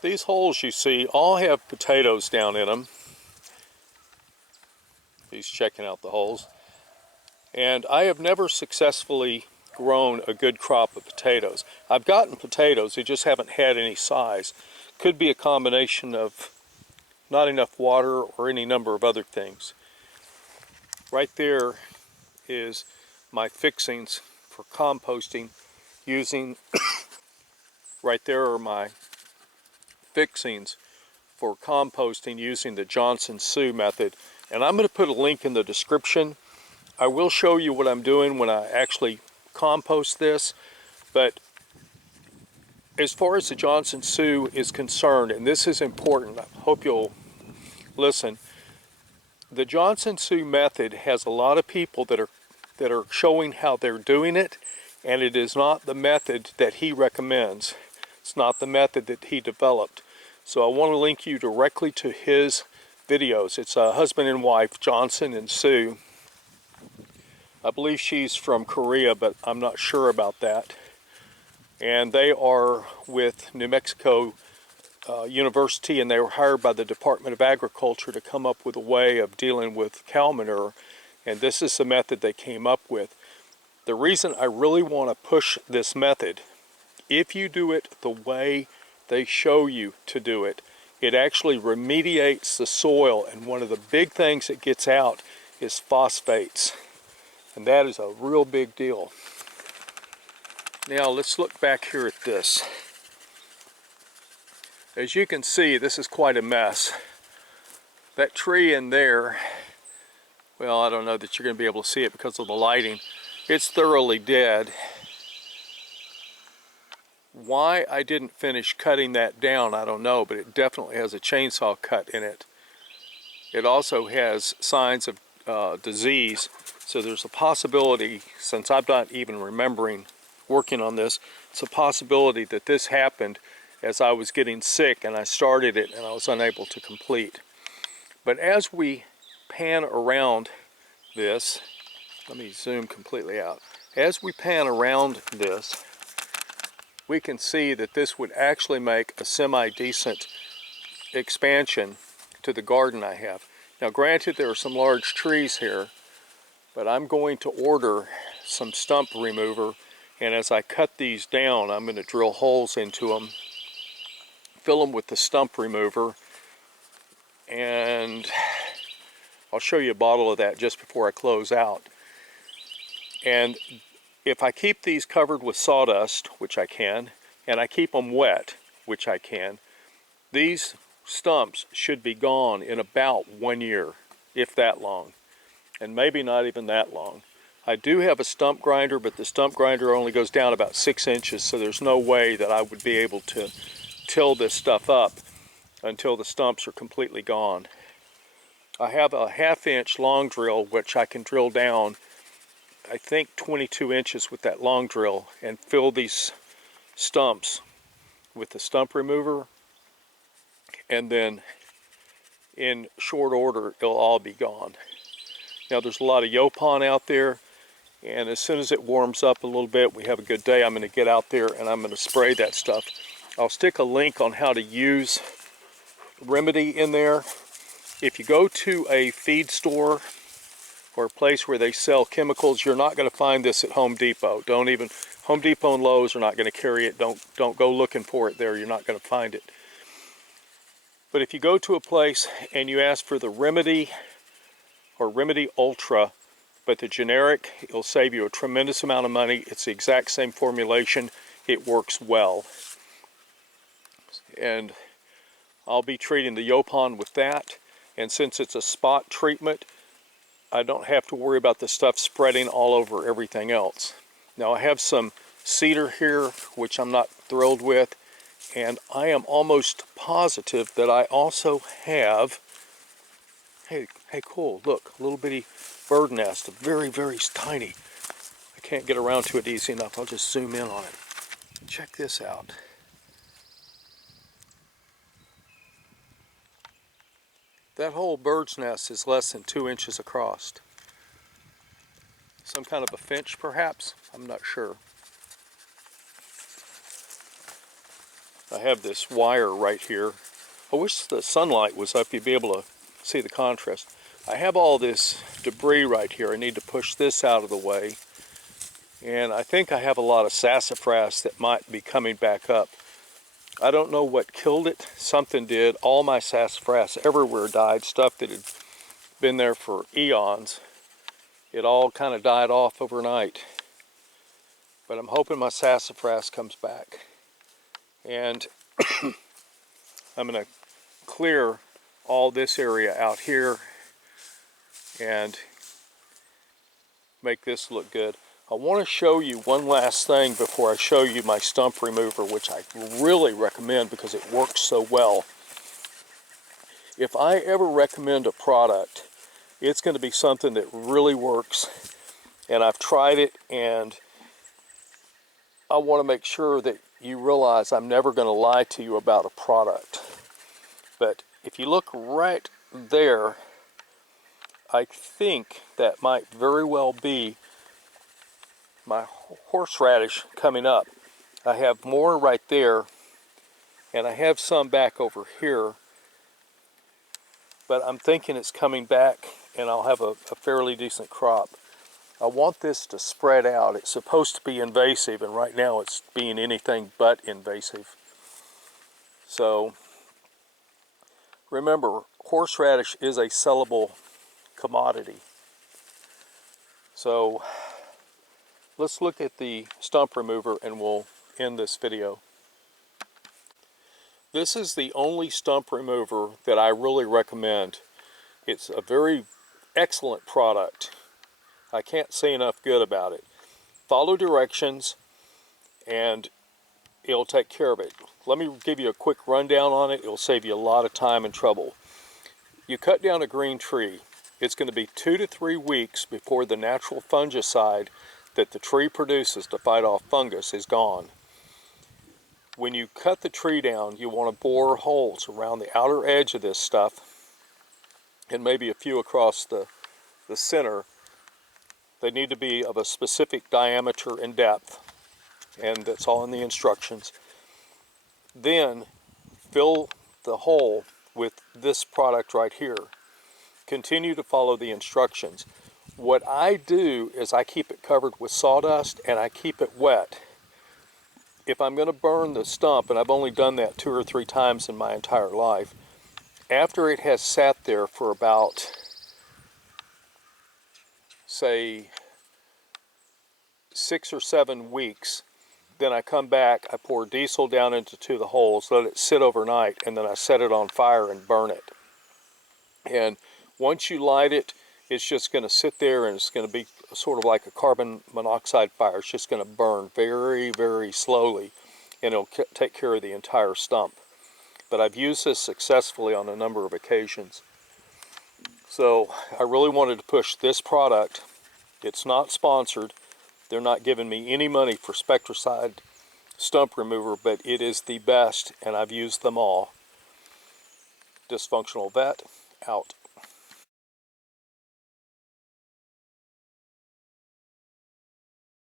These holes you see all have potatoes down in them. He's checking out the holes. And I have never successfully grown a good crop of potatoes. I've gotten potatoes, they just haven't had any size. Could be a combination of not enough water or any number of other things. Right there is my fixings for composting using, right there are my fixings for composting using the Johnson-Su method. And I'm going to put a link in the description. I will show you what I'm doing when I actually compost this, but as far as the Johnson-Su is concerned, and this is important, I hope you'll listen, the Johnson-Su method has a lot of people that are showing how they're doing it, and it is not the method that he recommends. It's not the method that he developed. So I want to link you directly to his videos. It's a husband and wife, Johnson and Sue. I believe she's from Korea, but I'm not sure about that. And they are with New Mexico University, and they were hired by the Department of Agriculture to come up with a way of dealing with cow manure. And this is the method they came up with. The reason I really want to push this method, if you do it the way they show you to do it, it actually remediates the soil, and one of the big things that gets out is phosphates. And that is a real big deal. Now let's look back here at this. As you can see, this is quite a mess. That tree in there, well, I don't know that you're going to be able to see it because of the lighting. It's thoroughly dead. Why I didn't finish cutting that down, I don't know, but it definitely has a chainsaw cut in it. It also has signs of disease, so there's a possibility, since I'm not even remembering working on this, it's a possibility that this happened as I was getting sick and I started it and I was unable to complete. But as we pan around this, let me zoom completely out. As we pan around this, we can see that this would actually make a semi-decent expansion to the garden I have. Now granted, there are some large trees here, but I'm going to order some stump remover, and as I cut these down, I'm going to drill holes into them, fill them with the stump remover, and I'll show you a bottle of that just before I close out. And if I keep these covered with sawdust, which I can, and I keep them wet, which I can, these stumps should be gone in about 1 year, if that long, and maybe not even that long. I do have a stump grinder, but the stump grinder only goes down about 6 inches, so there's no way that I would be able to till this stuff up until the stumps are completely gone. I have a 1/2 inch long drill, which I can drill down, I think 22 inches with that long drill, and fill these stumps with the stump remover, and then in short order it'll all be gone. Now there's a lot of yopon out there, and as soon as it warms up a little bit, we have a good day, I'm going to get out there and I'm going to spray that stuff. I'll stick a link on how to use Remedy in there. If you go to a feed store or a place where they sell chemicals, you're not going to find this at Home Depot. Don't even, Home Depot and Lowe's are not going to carry it. Don't go looking for it there. You're not going to find it. But if you go to a place and you ask for the Remedy or Remedy Ultra, but the generic, it'll save you a tremendous amount of money. It's the exact same formulation. It works well. And I'll be treating the yopon with that. And since it's a spot treatment, I don't have to worry about the stuff spreading all over everything else. Now I have some cedar here, which I'm not thrilled with, and I am almost positive that I also have, hey cool, look, a little bitty bird nest, very, very tiny. I can't get around to it easy enough. I'll just zoom in on it. Check this out. That whole bird's nest is less than 2 inches across. Some kind of a finch, perhaps? I'm not sure. I I have this wire right here. I wish the sunlight was up, you'd be able to see the contrast. I have all this debris right here. I need to push this out of the way. And I think I have a lot of sassafras that might be coming back up. I don't know what killed it. Something did. All my sassafras everywhere died, stuff that had been there for eons. It all kind of died off overnight. But I'm hoping my sassafras comes back. And I'm going to clear all this area out here and make this look good. I want to show you one last thing before I show you my stump remover, which I really recommend because it works so well. If I ever recommend a product, it's going to be something that really works, and I've tried it, and I want to make sure that you realize I'm never going to lie to you about a product. But if you look right there, I think that might very well be my horseradish coming up. I have more right there, and I have some back over here, but I'm thinking it's coming back and I'll have a fairly decent crop. I want this to spread out. It's supposed to be invasive, and right now it's being anything but invasive. So remember, horseradish is a sellable commodity. So let's look at the stump remover and we'll end this video. This is the only stump remover that I really recommend. It's a very excellent product. I can't say enough good about it. Follow directions and it'll take care of it. Let me give you a quick rundown on it. It'll save you a lot of time and trouble. You cut down a green tree. It's going to be 2 to 3 weeks before the natural fungicide that the tree produces to fight off fungus is gone. When you cut the tree down, you want to bore holes around the outer edge of this stuff, and maybe a few across the center. They need to be of a specific diameter and depth, and that's all in the instructions. Then fill the hole with this product right here. Continue to follow the instructions. What I do is I keep it covered with sawdust and I keep it wet. If I'm going to burn the stump, and I've only done that 2 or 3 times in my entire life, after it has sat there for about, say, 6 or 7 weeks, then I come back, I pour diesel down into 2 of the holes, let it sit overnight, and then I set it on fire and burn it. And once you light it, it's just going to sit there and it's going to be sort of like a carbon monoxide fire. It's just going to burn very, very slowly, and it'll take care of the entire stump. But I've used this successfully on a number of occasions. So I really wanted to push this product. It's not sponsored. They're not giving me any money for Spectracide stump remover, but it is the best, and I've used them all. Dysfunctional Vet, out.